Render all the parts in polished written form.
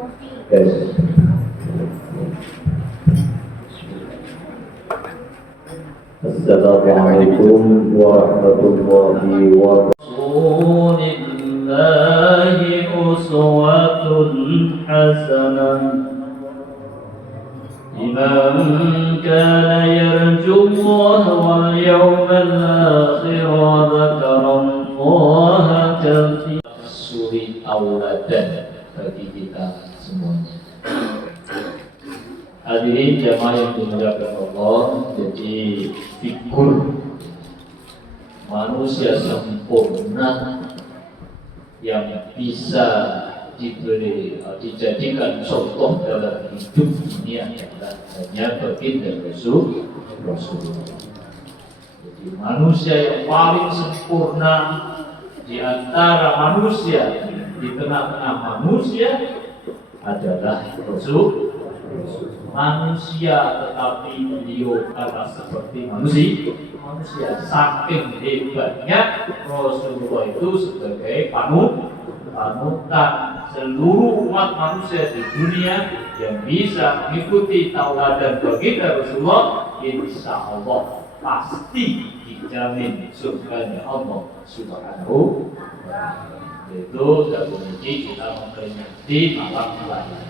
Yes. Assalamualaikum warahmatullahi wabarakatuh. Rasulillahi uswatun hasanah liman kana yarjullaha wal yawmal akhir wa dzakarallaha katsiran. Suri tauladan bagi kita semuanya. Hadirin jamaah yang dimuliakan Allah, jadi figur manusia sempurna yang bisa dijadikan contoh dalam hidup ini adalah hanya baginda Rasulullah. Jadi manusia yang paling sempurna di antara manusia, di tengah-tengah manusia adalah Rasul. Manusia, tetapi beliau kata seperti manusia. Saking hebatnya Rasulullah itu sebagai panutan seluruh umat manusia di dunia yang bisa mengikuti tauladan baginda Rasulullah, insya Allah pasti dijamin surganya Allah Subhanahu wa Ta'ala. Itu dalam ini kita memperingati malam Ramadan.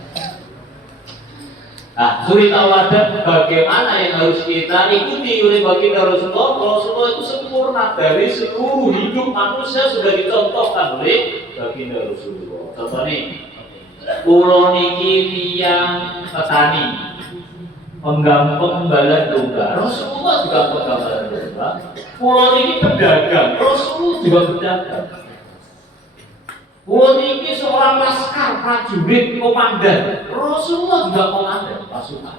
Nah, suri tauladan bagaimana yang harus kita ikuti oleh baginda Rasulullah. Rasulullah itu sempurna, dari seluruh hidup manusia sudah dicontohkan oleh baginda Rasulullah. Contohnya, pulau niki tiyang petani, penggambaran domba. Rasulullah juga penggambaran domba. Pulau niki pedagang. Rasulullah juga pedagang. Ini seorang laskar, prajurit, komandan. Rasulullah juga komandan pasukan.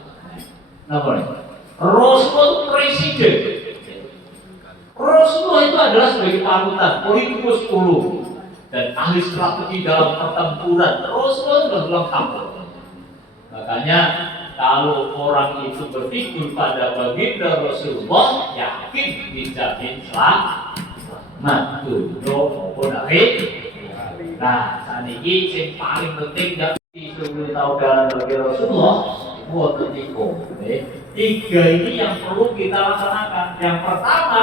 Namanya Rasulullah presiden. Rasulullah itu adalah sebagai panutan, politikus ulung dan ahli strategi dalam pertempuran. Rasulullah sudah lengkap. Makanya kalau orang itu berfigur pada baginda Rasulullah, yakin dijamin selamat dunia maupun akhir. Nah, saat ini yang paling penting dan disuruh tahu dalam bagi Rasulullah wonten niku. Tiga ini yang perlu kita laksanakan. Yang pertama,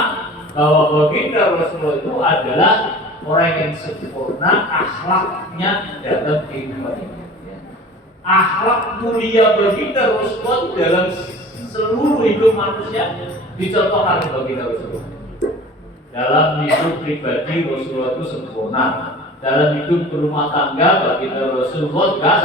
bahwa baginda Rasulullah itu adalah orang yang sempurna akhlaknya dalam kehidupan ini. Akhlak mulia baginda Rasulullah dalam seluruh hidup manusia dicontohkan oleh baginda Rasulullah. Dalam hidup pribadi Rasulullah itu sempurna. Dalam hidup berumah tangga baginda Rasulullah juga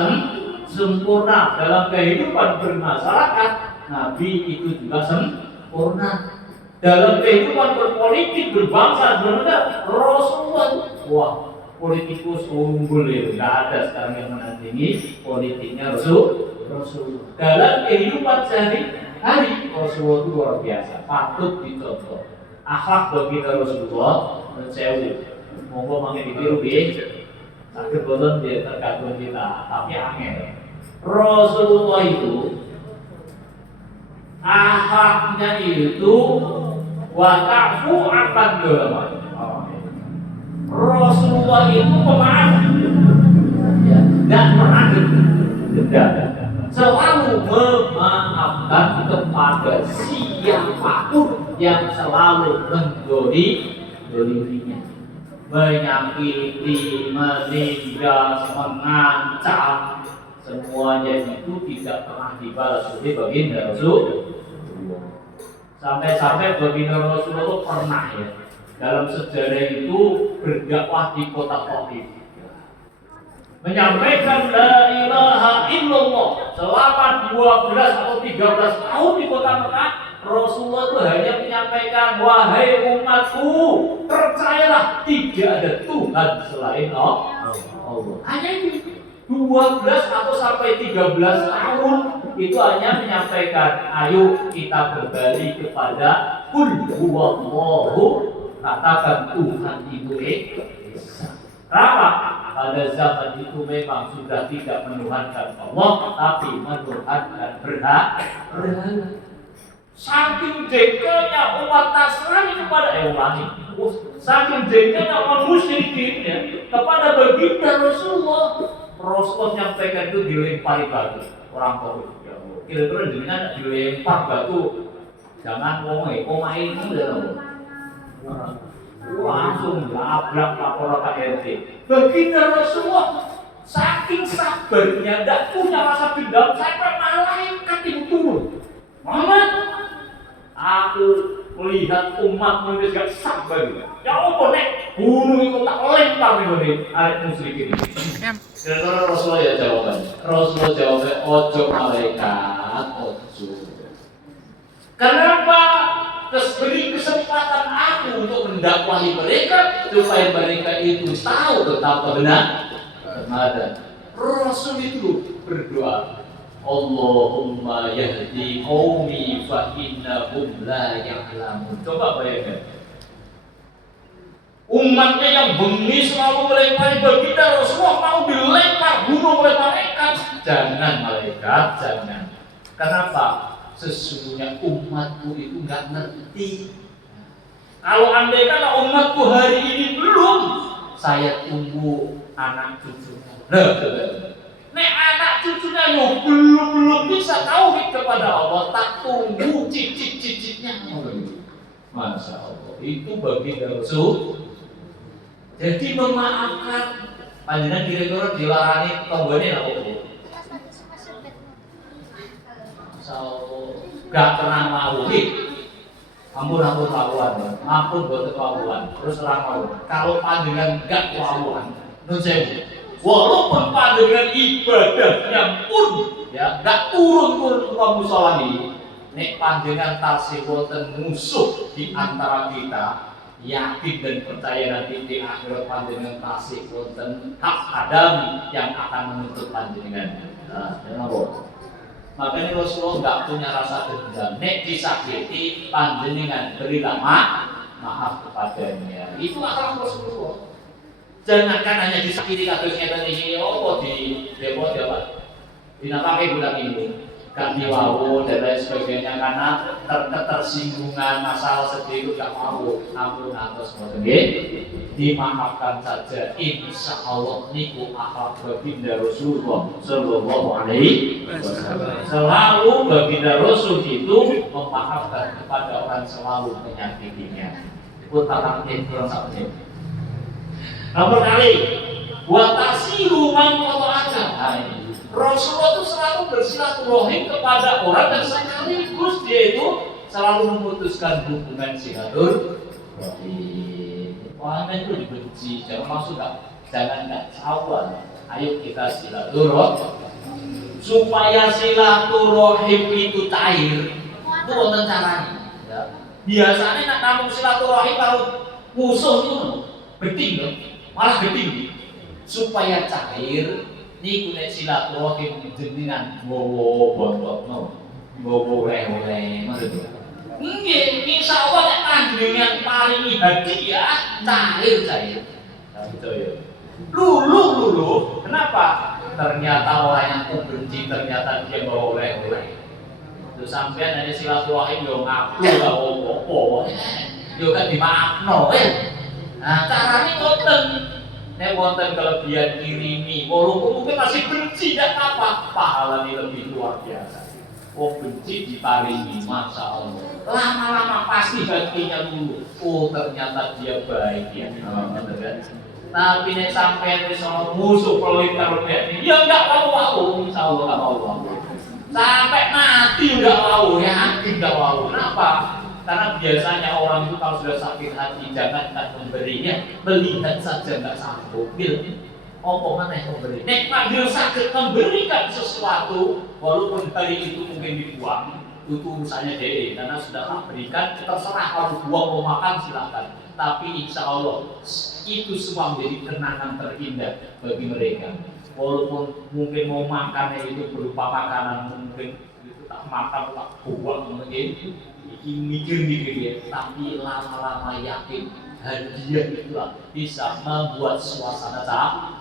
sempurna. Dalam kehidupan bermasyarakat Nabi itu juga sempurna. Dalam kehidupan berpolitik berbangsa benar Rasulullah, wah, politikus unggul itu nggak ada sekarang yang menandingi politiknya Rasulullah. Dalam kehidupan sehari-hari Rasulullah itu luar biasa, patut dicontoh. Akhlak baginda Rasulullah mencewu. Monggo mangke ditiru nggih. Saged boten nggih tergantung kita, tapi angel. Rasulullah itu akhlaknya itu wa ta'fu akan doa. Rasulullah itu pemaaf. Ya, enggak pernah dendam. Selalu memaafkan kepada siapapun yang selalu mendoliminya, menyakiti, menindas, mengancam, semuanya itu tidak pernah dibalas oleh baginda Rasulullah. Sampai-sampai baginda Rasulullah itu pernah ya dalam sejarah itu berdakwah di kota Taif, menyampaikan la ilaha illallah selama 12 atau 13 tahun di kota Mekah. Rasulullah itu hanya menyampaikan, wahai umatku, percayalah tidak ada Tuhan selain Allah. Hanya itu 12 atau sampai 13 tahun itu hanya menyampaikan, ayo kita kembali kepada Qul huwallahu, katakan Tuhan itu Esa. Kenapa? Pada zaman itu memang sudah tidak menuhankan Allah, tapi menuhankan berhala. Saking jengkelnya umat Nasrani kepada saking jengkelnya umat musyrikin ya, kepada baginda Rasulullah. Rasulullah nyampaikan itu dilempari batu. Orang Taif, ya Allah. Kira-kira dengan dilempar batu, jangan omai itu ya Allah. Langsung labrak lapor KRT. Begitu Rasulullah saking sabarnya, tidak punya rasa dendam, sampai malaikat itu turun. Muhammad, aku melihat umat manusia gak sabar. Ya apa nek gunung itu tak lempar ini arek musyrik ini. Kira-kira Rasulullah ya jawaban. Rasulullah jawabnya ojo malaikat, ojo. Kenapa? Terus beri kesempatan aku untuk mendakwahi mereka supaya mereka itu tahu betapa benar. Rasul itu berdoa, Allahumma yahdi qaumi fa innahum la ya'lamun. Coba bayangkan. Umatnya yang bengis selalu melempari baginda Rasulullah mau dilempar gunung oleh malaikat. Jangan malaikat, jangan. Kenapa? Sesungguhnya umatku itu nggak ngerti. Kalau andai kata umatku hari ini belum, saya tunggu anak cucunya. Nek anak cucunya yo belum bisa tauhid kepada Allah, tak tunggu cicit-cicitnya. Masya Allah, itu baginda Rasul. Jadi memaafkan. Panjenengan kira-kira dilarani tonggone apa? Gak pernah mawuhi. Ampun kawuan, ampun buat kawuan. Terus terang mau. Kalau panjenengan gak kawuan, nun sewu. Walaupun panjenengan ibadahnya pun ya gak turun ke mushola ini, nek panjenengan tasih wonten musuh di antara kita, yakin dan percaya nanti di akhirat panjenengan tasih wonten hak Adam yang akan menuntut panjenengan. Nah, kenapa? Makanya Rasulullah nggak punya rasa dendam. Nek disakiti panjenengan berilah maaf kepadanya. Itu akhlak Rasulullah. Jangankan hanya disakiti kados ngeten iki, apa di depot ya Pak. Dinapake bulan ini. Gak diwawu dan lain sebagainya karena ketersinggungan masalah sedih itu gak mau. Ampun atas ngoten nggih. Dimaafkan saja, insya Allah niku akhlak baginda Rasulullah Sallallahu Alaihi Wasallam. Selalu baginda Rasul itu memaafkan kepada orang selalu menyakitinya. Itu taraknya kurang satu. Nomor kali, buat tasiru mangkotoakan. Rasulullah itu selalu bersilaturahim kepada orang dan sekaligus dia itu selalu memutuskan hubungan silaturahim. Orang itu dibenci, jangan masuk jangan cawan. Ayo kita silaturahim supaya silaturahim itu cair. Itu wonten caranya. Ya. Biasanya nak kamu silaturahim kalau musuh itu beting loh, malah beting. Supaya cair, niku nek silaturahim jenengan gowo bototno, gowo oleh-oleh, maksud. Nggih, insyaallah nek panjenengan paringi hadiah cair. Percaya. Lulu. Kenapa? Ternyata orang yang pembenci ternyata dia bawa oleh-oleh. Itu sampean hanya silaturahim yo ngaku gak apa-apa. Yo gak dimaafno Nah, carane ngoten. Nek wonten kelebihan kirimi, walaupun mungkin masih benci tidak apa-apa, pahalanya lebih luar biasa. Benci diparingi, masya Allah. Lama-lama pasti hatinya dulu. Ternyata dia baik ya. Tapi nek sampai soal musuh pelintang ini, ya enggak mau. Insya Allah enggak mau. Sampai mati enggak mau, yakin enggak mau. Kenapa? Karena biasanya orang itu kalau sudah sakit hati jangankan memberinya, melihat saja enggak sanggup. Apa mana yang memberi? Nek panggil sakit memberikan sesuatu, walaupun hari itu mungkin dibuang, itu urusannya dia. Karena sudah tak berikan, terserah kalau buang mau makan silakan. Tapi insya Allah itu semua menjadi kenangan terindah bagi mereka. Walaupun mungkin mau makannya itu berupa makanan mungkin itu tak makan tak buang mungkin, mikir ya. Tapi lama-lama yakin hadiah itulah bisa membuat suasana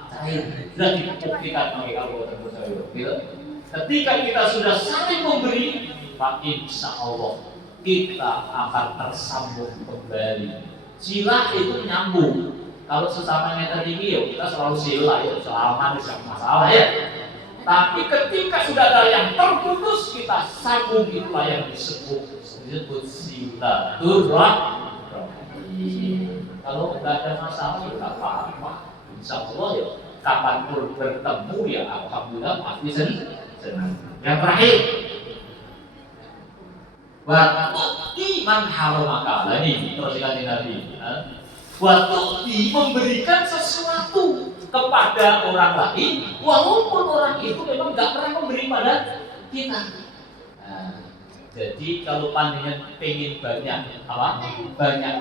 cair. Sudah dibuktikan oleh Allah terpercaya. Ketika kita sudah saling memberi, maka insya Allah kita akan tersambung kembali. Sila itu nyambung. Kalau sesama meter tinggi ya kita selalu sila ya, salaman tidak masalah ya. Tapi ketika sudah ada yang terputus, kita sambung, itulah yang disebut silaturahmi. Kalau nggak ada masalah ya nggak apa-apa. Insya Allah ya kapanpun bertemu ya alhamdulillah pasti senang. Yang terakhir, waktu man haramaka. Nah ini terus dikatakan Nabi. Waktu memberikan sesuatu kepada orang lain, walaupun orang itu memang nggak pernah memberi pada kita. Nah, jadi kalau panjenengan pengen banyak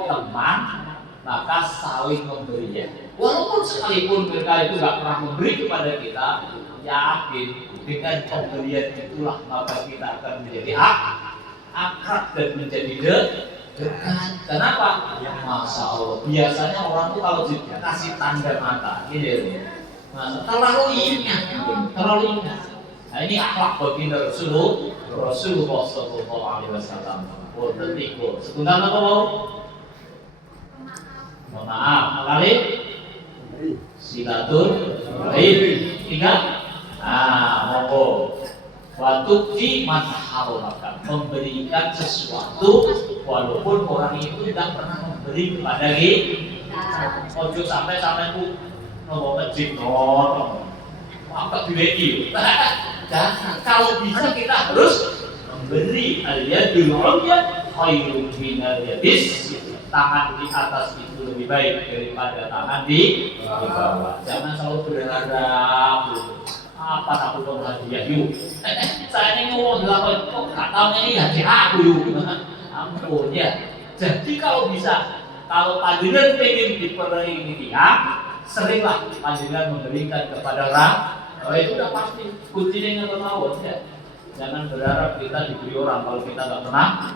teman, maka saling memberi ya. Walaupun sekalipun mereka itu nggak pernah memberi kepada kita, yakin dengan pemberian itulah maka kita akan menjadi akrab dan menjadi dekat. Kenapa? Masya Allah. Biasanya orang tuh kalau dikasih tanda mata, gitu. Terlalu ingat. Nah ini akhlak baginda Rasulullah Sallallahu Alaihi Wasallam. Bertiku. Setunggal apa mau? Mohon maaf. Kali silaturahim. Tiga. Nah, monggo. Waktu di masa haramkan memberikan sesuatu walaupun orang itu tidak pernah memberi kepada kita. Ojo sampai bu nopo masjid apa diweki. Jangan. Kalau bisa kita harus memberi al-yadul ulya khairun minal yadis. Tangan di atas itu lebih baik daripada tangan di bawah. Jangan selalu berharap apa aku mau hadiah yuk. Saya ini ngomong delapan kok katanya ini hadiah aku yuk. Ampun ya. Jadi kalau bisa, kalau panjenengan pengen diberi tiang, seringlah panjenengan memberikan kepada orang. Oh itu udah pasti kuncinya nggak tahu ya. Jangan berharap kita diberi orang kalau kita nggak pernah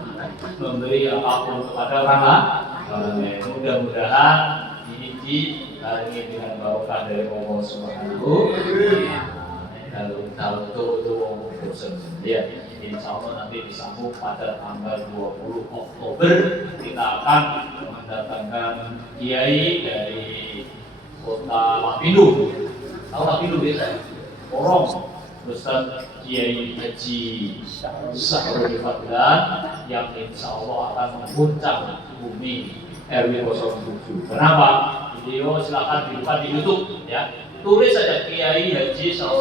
memberi apapun kepada orang lain. Mudah-mudahan ini dibarengi dengan barokah dari Allah Subhanahu. Kalau itu bosan ya, insya Allah nanti disambung pada tanggal 20 Oktober kita akan mendatangkan kiai dari kota Lapindo. Tahu Lapindo biasa? Porong Ustaz Kiai Haji Sahrul Fadlan yang insya Allah akan mengguncang bumi RW 07. Kenapa? Video silakan dibuka di YouTube ya. Tulis saja Kiai Haji Sahrul